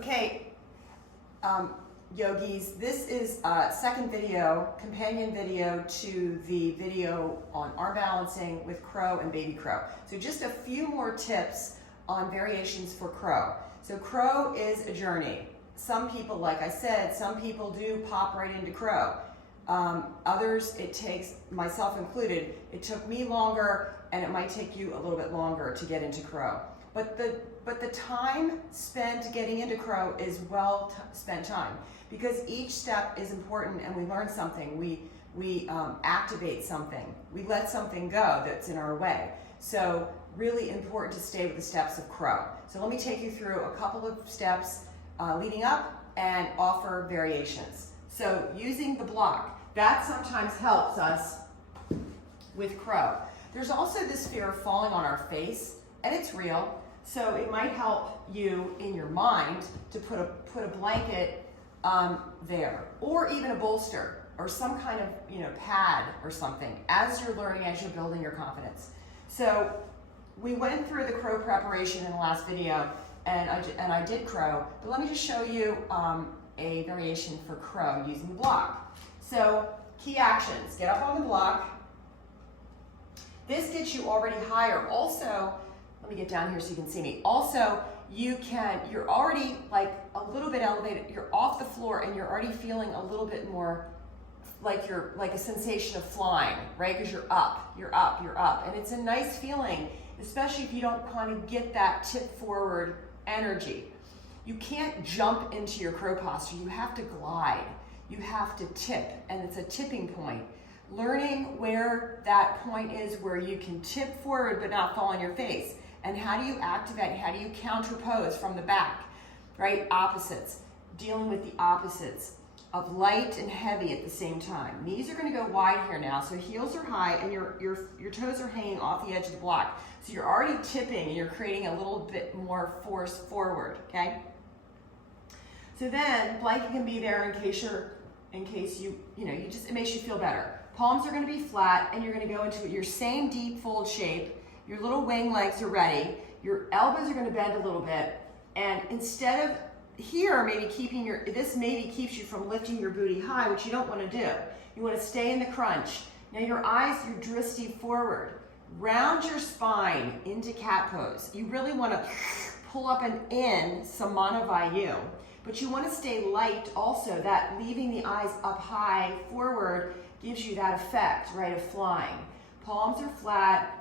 Okay, yogis, this is a second video, companion video to the video on arm balancing with crow and baby crow. So just a few more tips on variations for crow. So crow is a journey. Some people, like I said, some people do pop right into crow. Others, it takes, myself included, it took me longer, and it might take you a little bit longer to get into crow. But the time spent getting into crow is well spent time, because each step is important and we learn something, we activate something, we let something go that's in our way. So really important to stay with the steps of crow. So let me take you through a couple of steps leading up and offer variations. So using the block, that sometimes helps us with crow. There's also this fear of falling on our face, and it's real. So it might help you in your mind to put a blanket there, or even a bolster, or some kind of pad or something as you're learning, as you're building your confidence. So we went through the crow preparation in the last video, and I did crow, but let me just show you a variation for crow using the block. So key actions: get up on the block. This gets you already higher. Also, let me get down here so you can see me. Also, you're already like a little bit elevated. You're off the floor and you're already feeling a little bit more like a sensation of flying, right? Because you're up, and it's a nice feeling, especially if you don't kind of get that tip forward energy. You can't jump into your crow posture. You have to glide. You have to tip, and it's a tipping point. Learning where that point is where you can tip forward but not fall on your face. And how do you activate, how do you counterpose from the back, right? Opposites, dealing with the opposites of light and heavy at the same time. Knees are gonna go wide here now, so heels are high and your toes are hanging off the edge of the block. So you're already tipping and you're creating a little bit more force forward, okay? So then, blanket can be there in case it makes you feel better. Palms are gonna be flat and you're gonna go into your same deep fold shape. Your little wing legs are ready. Your elbows are gonna bend a little bit. And instead of here, this maybe keeps you from lifting your booty high, which you don't wanna do. You wanna stay in the crunch. Now your eyes, your drishti forward. Round your spine into cat pose. You really wanna pull up and in Samana Vayu. But you wanna stay light also. That leaving the eyes up high forward gives you that effect, right, of flying. Palms are flat.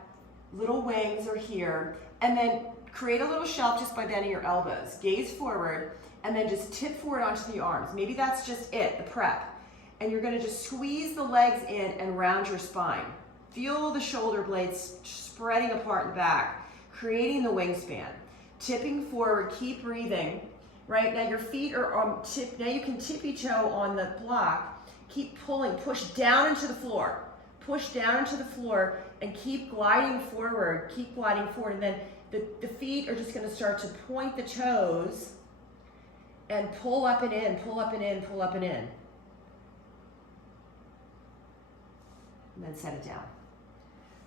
Little wings are here, and then create a little shelf just by bending your elbows. Gaze forward, and then just tip forward onto the arms. Maybe that's just it, the prep. And you're gonna just squeeze the legs in and round your spine. Feel the shoulder blades spreading apart in the back, creating the wingspan. Tipping forward, keep breathing. Right, now your feet are on tip, now you can tippy toe on the block. Keep pulling, push down into the floor. Push down into the floor and keep gliding forward, and then the feet are just gonna start to point the toes and pull up and in, pull up and in, pull up and in. And then set it down.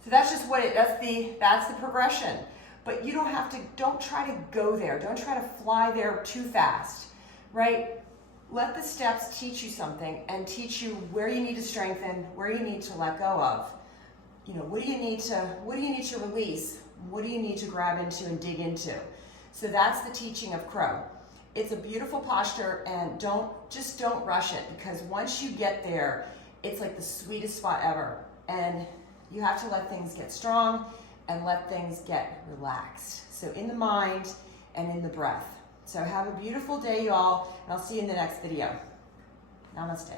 So that's just that's the progression. But you don't try to go there. Don't try to fly there too fast, right? Let the steps teach you something and teach you where you need to strengthen, where you need to let go of. What do you need to release? What do you need to grab into and dig into? So that's the teaching of crow. It's a beautiful posture, and don't rush it, because once you get there, it's like the sweetest spot ever. And you have to let things get strong and let things get relaxed. So in the mind and in the breath. So have a beautiful day, y'all, and I'll see you in the next video. Namaste.